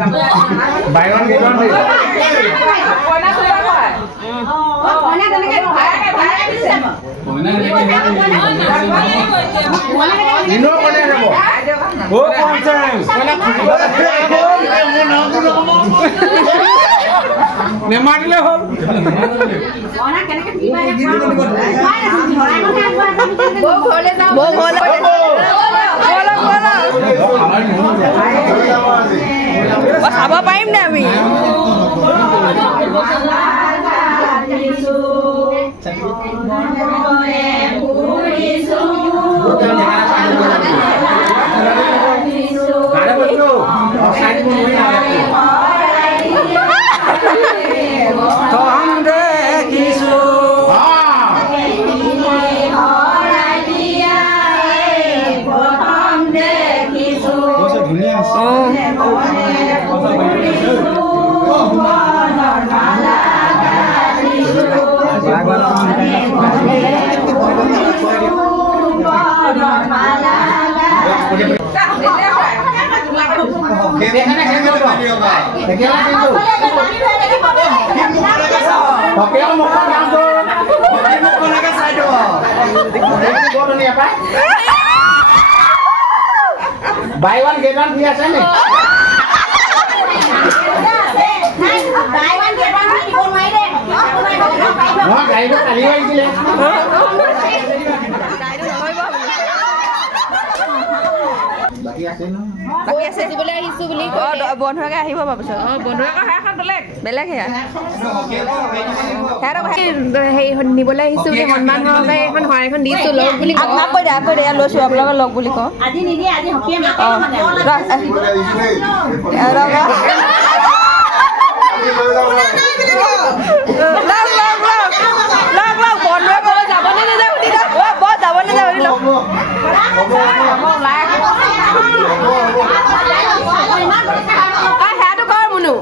বাইগন কেইজন দিব কইনা খুলা হয় কইনা তেনেকে ভাড়া দিছে ইনো কোনে যাব ও পঞ্চাং কইনা খুলিব মোৰ নামটো নেমাৰিলে হ'ল কইনা কেনেকে দিবা বৌ ঘৰলে যাও বৌ ঘৰলে খাব পাৰিম নে আমি বাইগন কেইজন দি আছে নে বাইগন কেইজন দিব নোৱাৰিলে মই গাড়ীটো কালি আহিছিলে বাকি আছে ন বাকি আছে দিবলৈ আহিছো বুলি বন্ধুৱাকে আহিব পাবছ বন্ধুৱাকে হাইখন বেলেগ হেয়া হেৰি নিবলৈ আহিছো বুলি সন্মান সহকাৰে এখন সহায় এখন দিছো লগ বুলি কৈ দে লৈছো আপোনালোকৰ লগ বুলি কওঁ আজি নিদিয়ে আজি হকিয়ে মাতে সেয়াটো কৰ মুনু